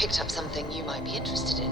picked up something you might be interested in.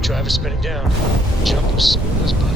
Driver spinning down. Jump was smooth as butter.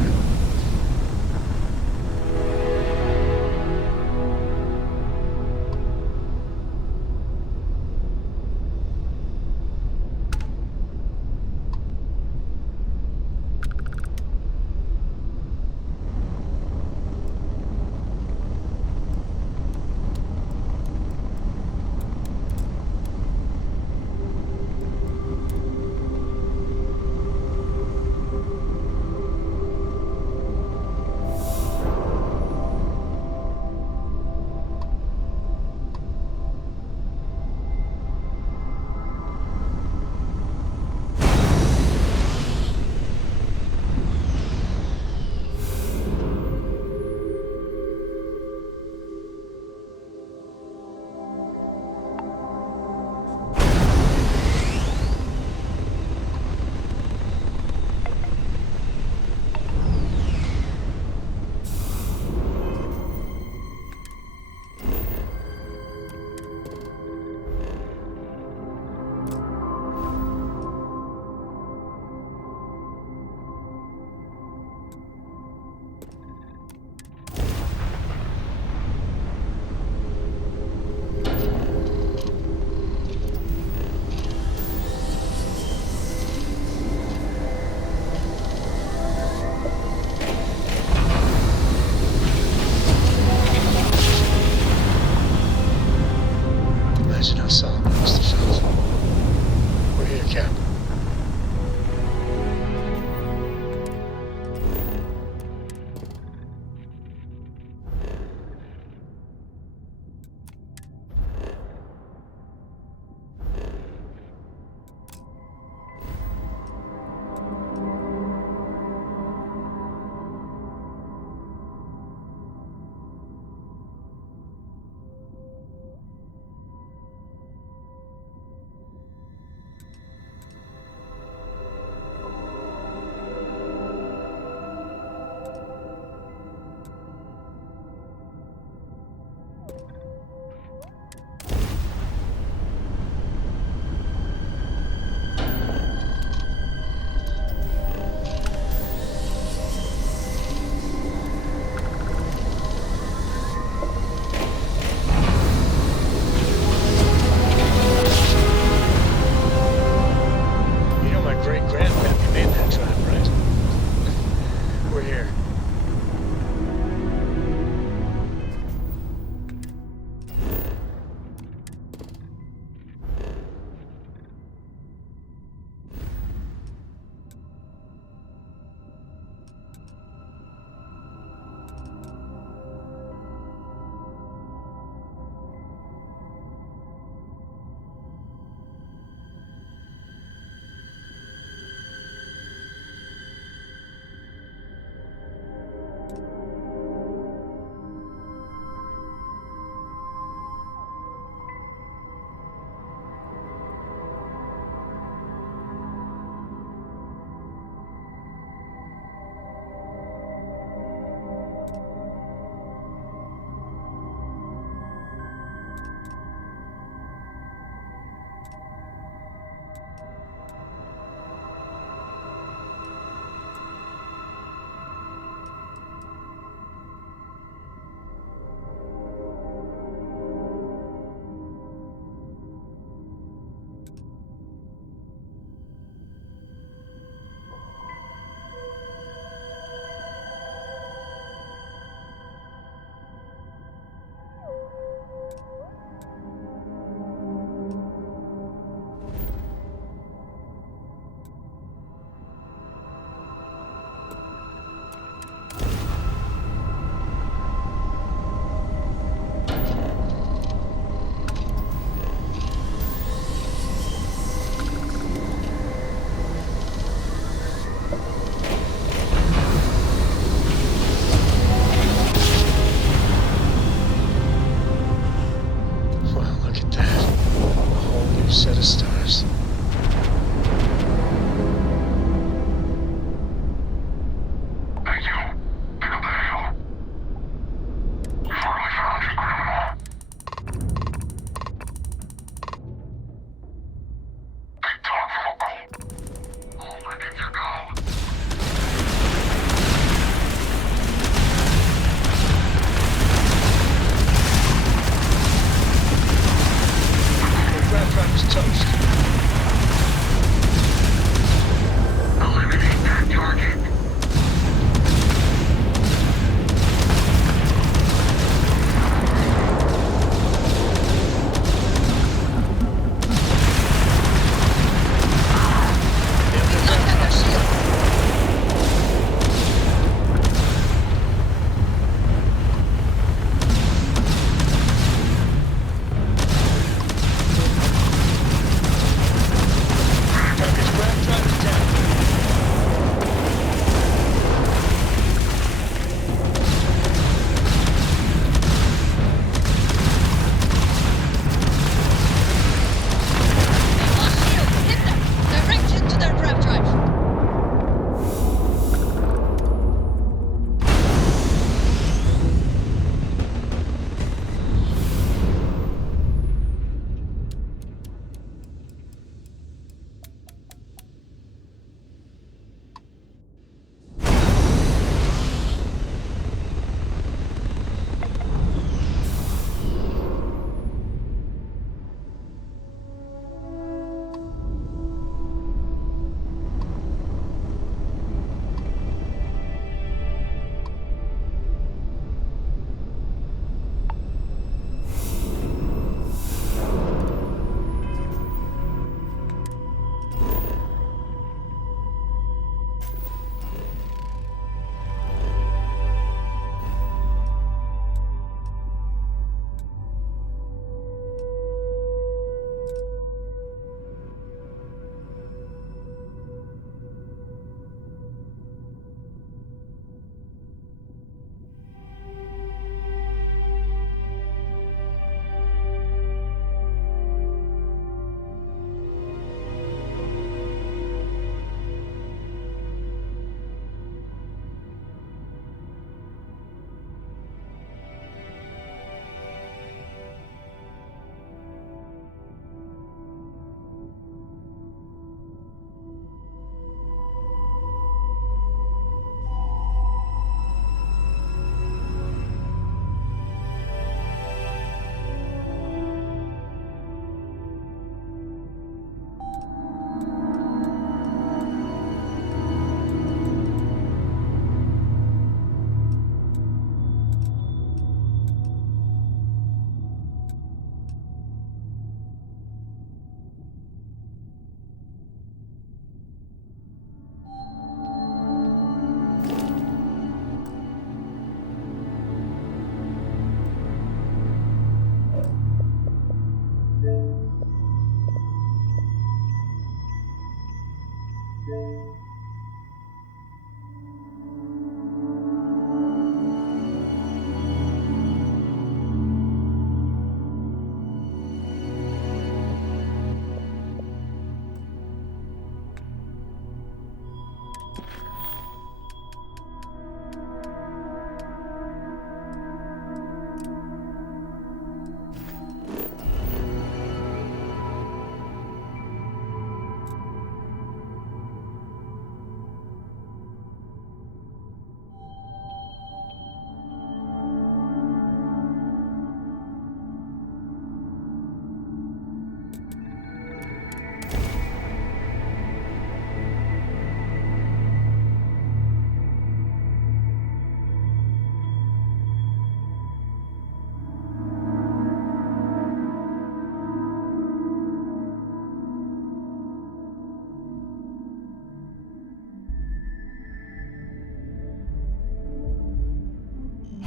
Imagine how solid that must have felt. We're here, Cap.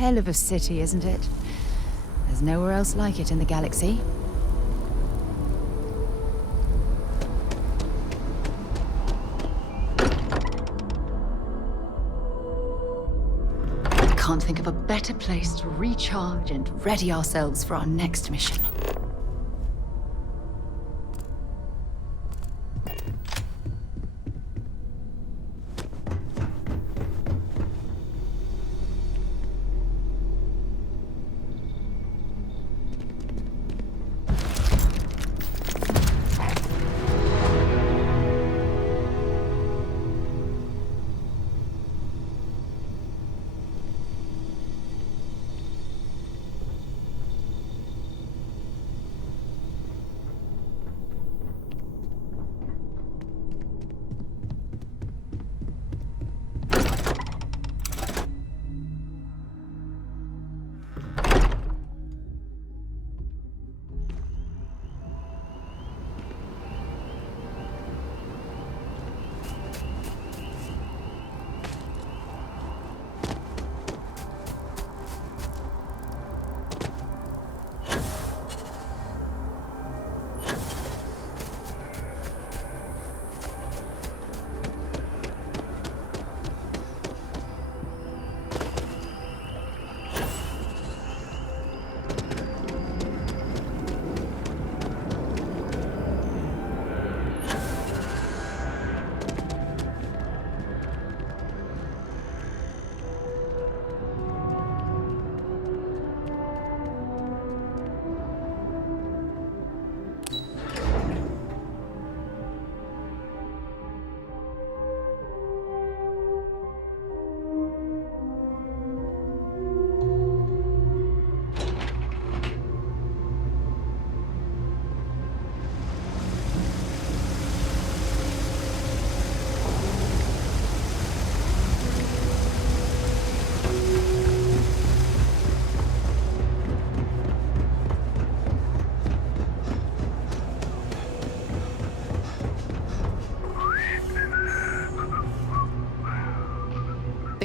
hell of a city, isn't it? There's nowhere else like it in the galaxy. I can't think of a better place to recharge and ready ourselves for our next mission.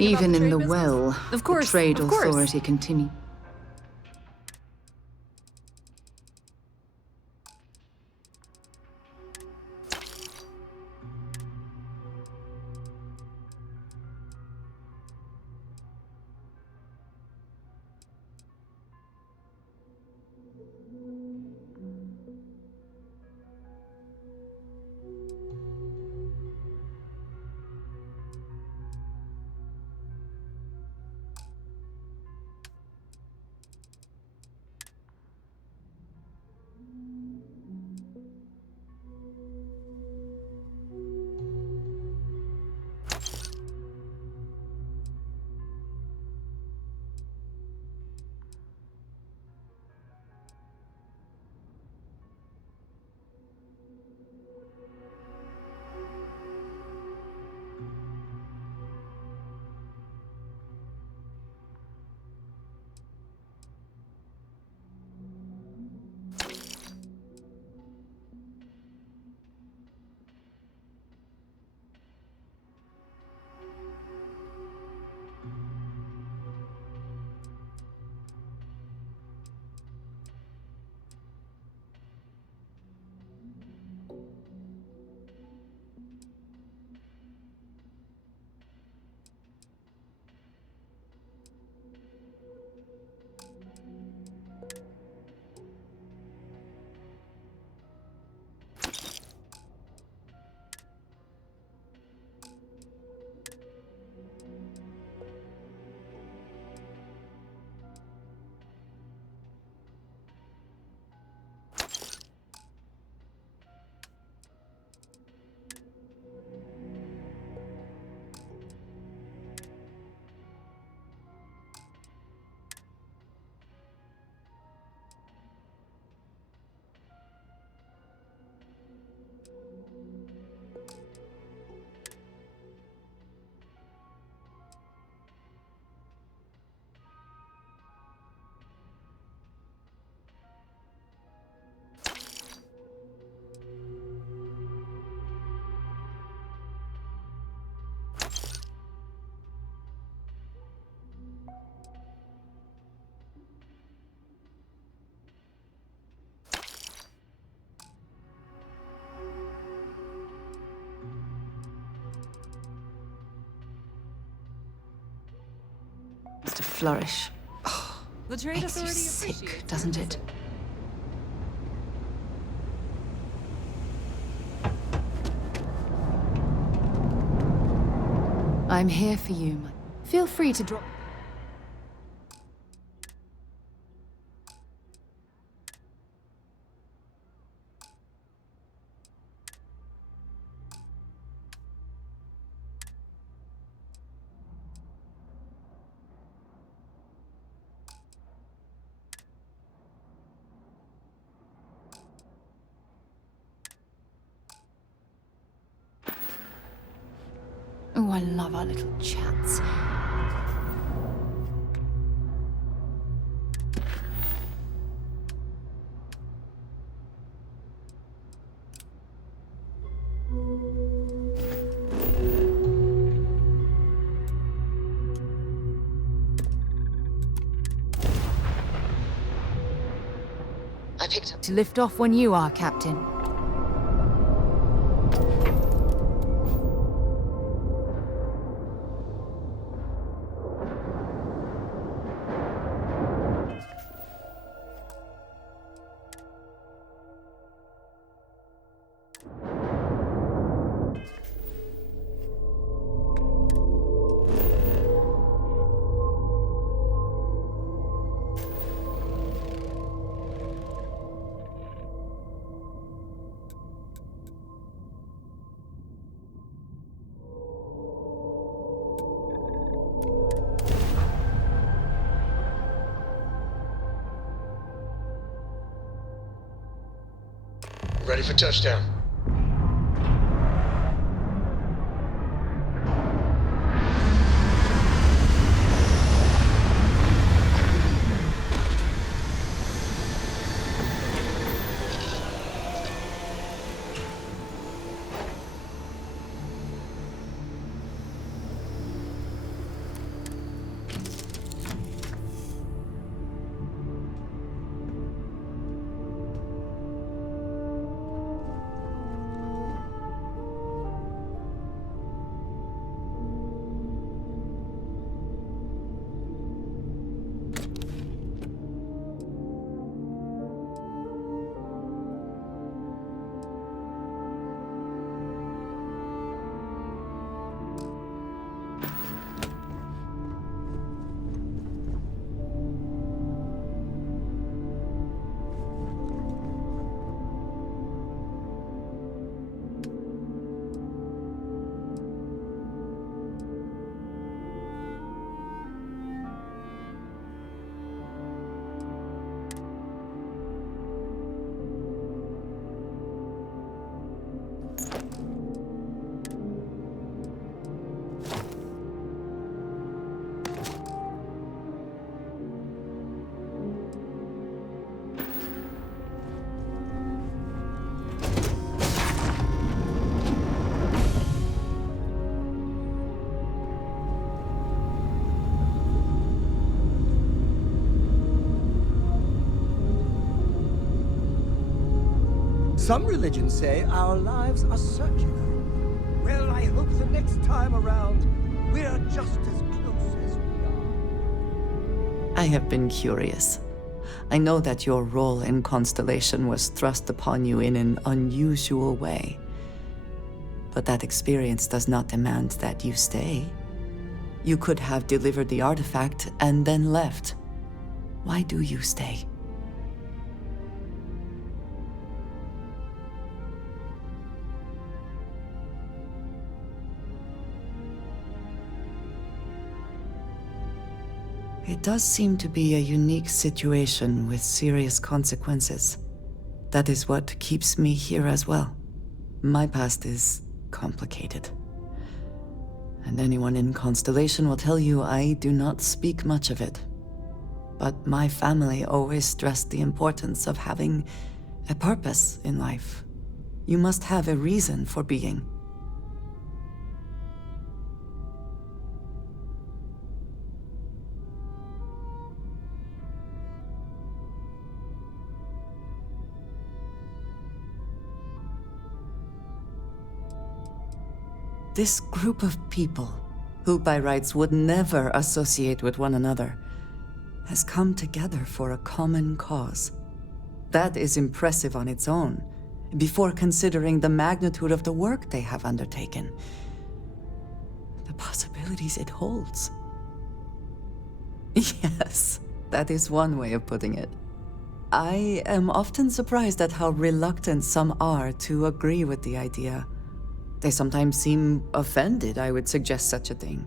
Even in the well, the trade authority continues. flourish. The Trade Makes you Authority sick, appreciates doesn't your it? visit. I'm here for you. Feel free to drop. Oh, I love our little chats. I picked up. To lift off when you are, Captain. Ready for touchdown. Some religions say our lives are circular. Well, I hope the next time around, we're just as close as we are. I have been curious. I know that your role in Constellation was thrust upon you in an unusual way. But that experience does not demand that you stay. You could have delivered the artifact and then left. Why do you stay? It does seem to be a unique situation with serious consequences. That is what keeps me here as well. My past is complicated. And anyone in Constellation will tell you I do not speak much of it. But my family always stressed the importance of having a purpose in life. You must have a reason for being. This group of people, who by rights would never associate with one another, has come together for a common cause. That is impressive on its own, before considering the magnitude of the work they have undertaken. The possibilities it holds. Yes, that is one way of putting it. I am often surprised at how reluctant some are to agree with the idea. They sometimes seem offended I would suggest such a thing.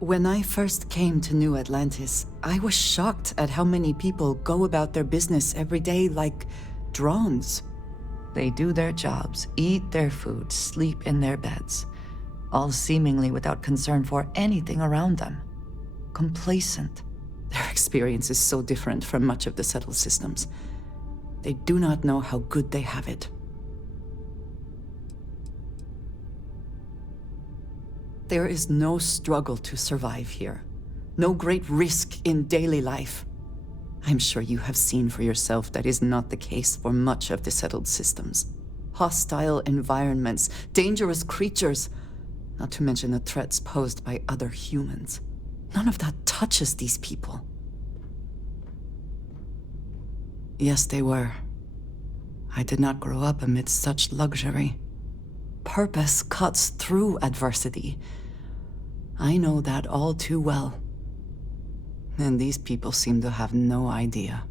When I first came to New Atlantis, I was shocked at how many people go about their business every day like drones. They do their jobs, eat their food, sleep in their beds, all seemingly without concern for anything around them. Complacent. Their experience is so different from much of the settled systems. They do not know how good they have it. There is no struggle to survive here. No great risk in daily life. I'm sure you have seen for yourself that is not the case for much of the settled systems. Hostile environments, dangerous creatures, not to mention the threats posed by other humans. None of that touches these people. Yes, they were. I did not grow up amidst such luxury. Purpose cuts through adversity. I know that all too well. And these people seem to have no idea.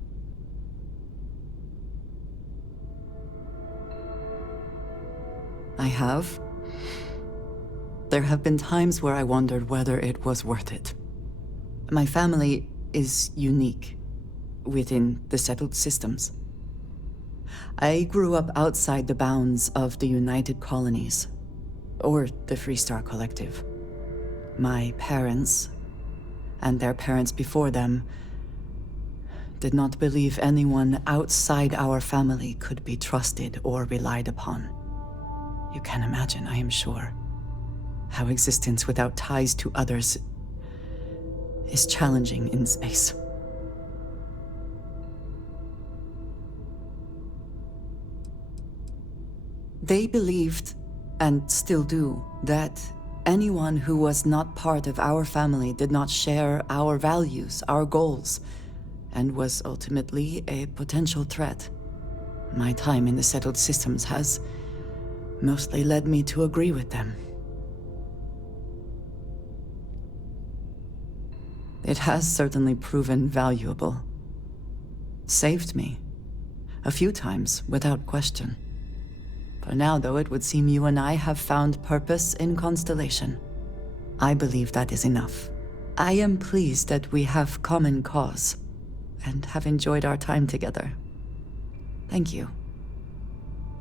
I have. There have been times where I wondered whether it was worth it. My family is unique within the settled systems. I grew up outside the bounds of the United Colonies, or the Freestar Collective. My parents, and their parents before them, did not believe anyone outside our family could be trusted or relied upon. You can imagine, I am sure, how existence without ties to others is challenging in space. They believed, and still do, that anyone who was not part of our family did not share our values, our goals, and was ultimately a potential threat. My time in the settled systems has mostly led me to agree with them. It has certainly proven valuable. Saved me. A few times, without question. For now, though, it would seem you and I have found purpose in Constellation. I believe that is enough. I am pleased that we have common cause, and have enjoyed our time together. Thank you.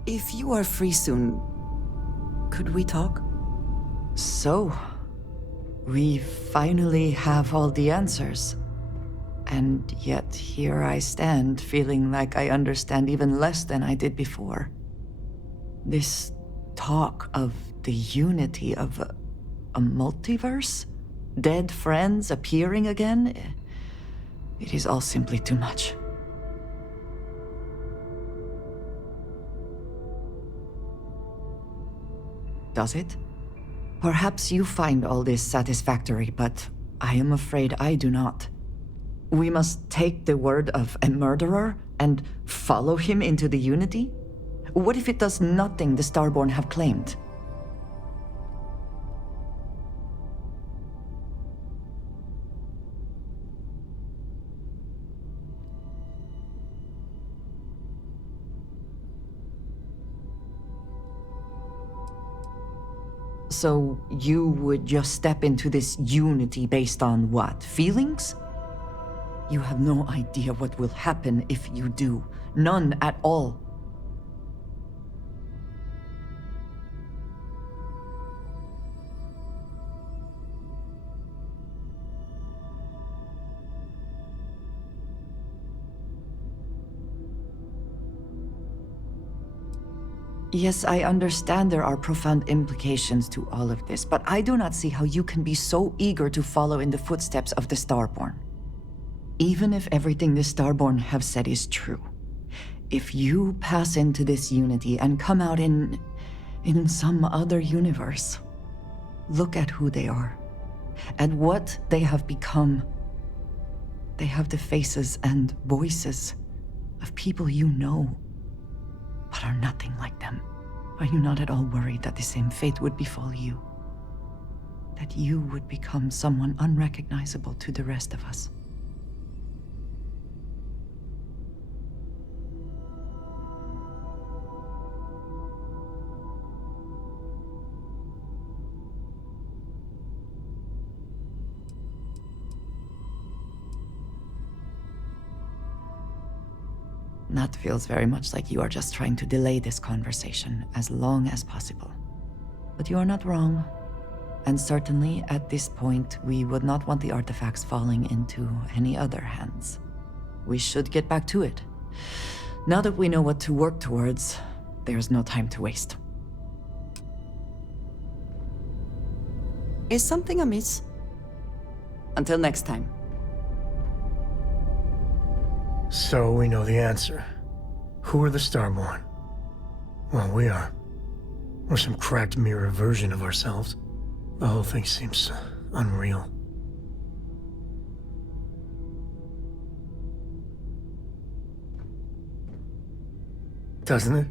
If you are free soon, could we talk? So, we finally have all the answers. And yet here I stand, feeling like I understand even less than I did before. This talk of the unity of a multiverse? Dead friends appearing again? It is all simply too much. Does it? Perhaps you find all this satisfactory, but I am afraid I do not. We must take the word of a murderer and follow him into the Unity? What if it does nothing the Starborn have claimed? So you would just step into this Unity based on what? Feelings? You have no idea what will happen if you do. None at all. Yes, I understand there are profound implications to all of this, but I do not see how you can be so eager to follow in the footsteps of the Starborn. Even if everything the Starborn have said is true, if you pass into this Unity and come out in some other universe, look at who they are, and what they have become. They have the faces and voices of people you know, but are nothing like them. Are you not at all worried that the same fate would befall you? That you would become someone unrecognizable to the rest of us? That feels very much like you are just trying to delay this conversation as long as possible. But you are not wrong. And certainly, at this point, we would not want the artifacts falling into any other hands. We should get back to it. Now that we know what to work towards, there's no time to waste. Is something amiss? Until next time. So we know the answer. Who are the Starborn? Well, we are. We're some cracked mirror version of ourselves. The whole thing seems unreal. Doesn't it?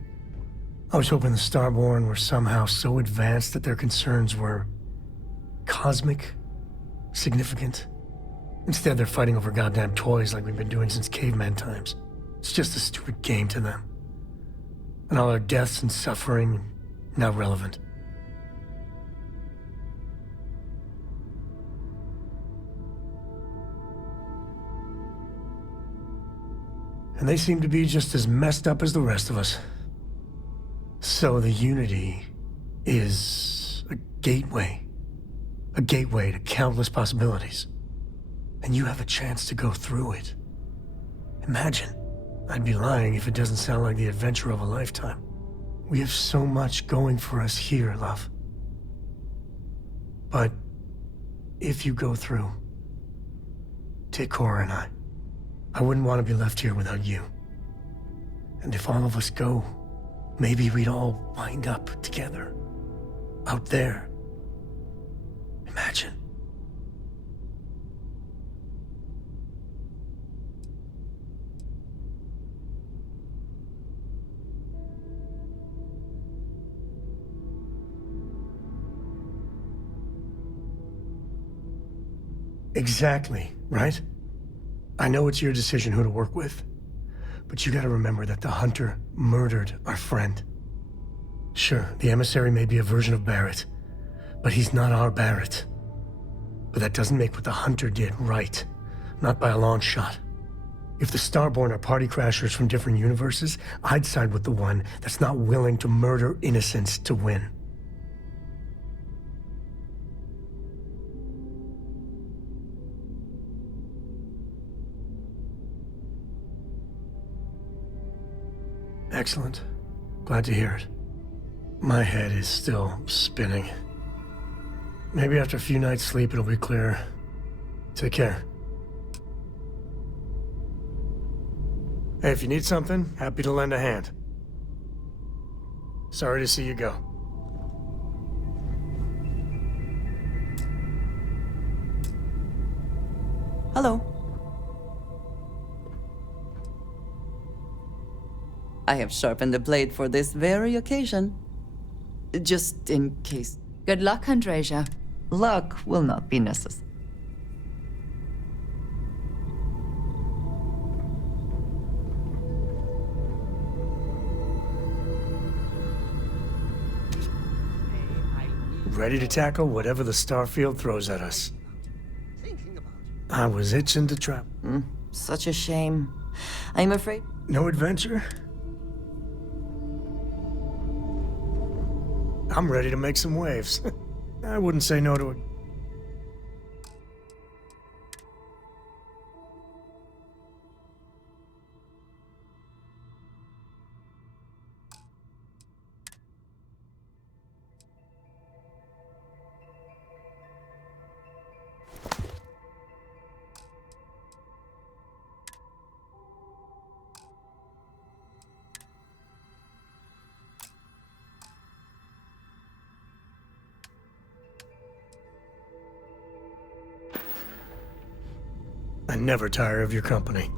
I was hoping the Starborn were somehow so advanced that their concerns were cosmic, significant. Instead, they're fighting over goddamn toys like we've been doing since caveman times. It's just a stupid game to them. And all our deaths and suffering, now relevant. And they seem to be just as messed up as the rest of us. So the Unity is a gateway. A gateway to countless possibilities. And you have a chance to go through it. Imagine. I'd be lying if it doesn't sound like the adventure of a lifetime. We have so much going for us here, love. But if you go through, take Cora and I wouldn't want to be left here without you. And if all of us go, maybe we'd all wind up together. Out there. Imagine. Exactly, right? I know it's your decision who to work with, but you gotta remember that the Hunter murdered our friend. Sure, the emissary may be a version of Barrett, but he's not our Barrett. But that doesn't make what the Hunter did right, not by a long shot. If the Starborn are party crashers from different universes, I'd side with the one that's not willing to murder innocents to win. Excellent. Glad to hear it. My head is still spinning. Maybe after a few nights' sleep it'll be clearer. Take care. Hey, if you need something, happy to lend a hand. Sorry to see you go. Hello. I have sharpened the blade for this very occasion. Just in case. Good luck, Andreja. Luck will not be necessary. Ready to tackle whatever the Starfield throws at us. I was itching to try. Such a shame. I'm afraid. No adventure? I'm ready to make some waves. I wouldn't say no to it. I never tire of your company.